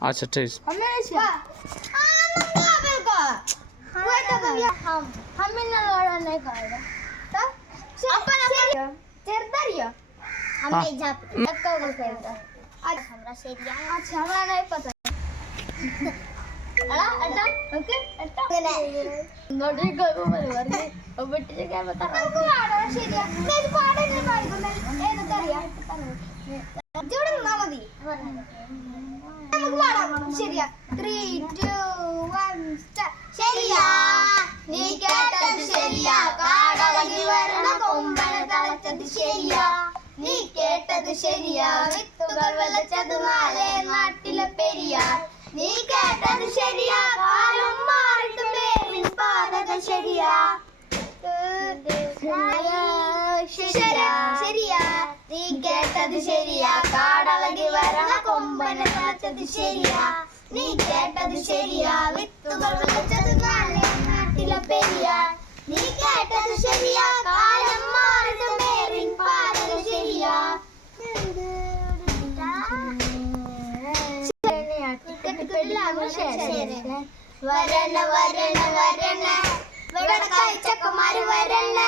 अच्छा ठीक ശരിയാ 3 2 1 സ്റ്റാർട്ട് ശരിയാ നീ കേട്ടത് ശരിയാ കാടളകി വരണ കൊമ്പന തളച്ചത് ശരിയാ നീ കേട്ടത് ശരിയാ വിത്തുകൾ വിളച്ചത് നാളെ നാട്ടിലെ പെരിയാർ നീ കേട്ടത് ശരിയാ കാലം മാറിട്ടും പേരിൻ പാതക ശരിയാ ശരിയാ നീ കേട്ടത് ശരിയാ കാടളകി വരണ കൊമ്പന തളച്ചത് ശരിയാ നീ കേട്ടത് ശരിയാ വിത്തുകൾ വിളച്ചത് നാളെ നാട്ടിലെ പെരിയാർ നീ കേട്ടത് ശരിയാ കാലം മാറിട്ടും പേരിൻ പാതക ശരിയാ വരണ വരണ വരണ ഇവിടെ കഴിച്ചക്കന്മാര് വരണ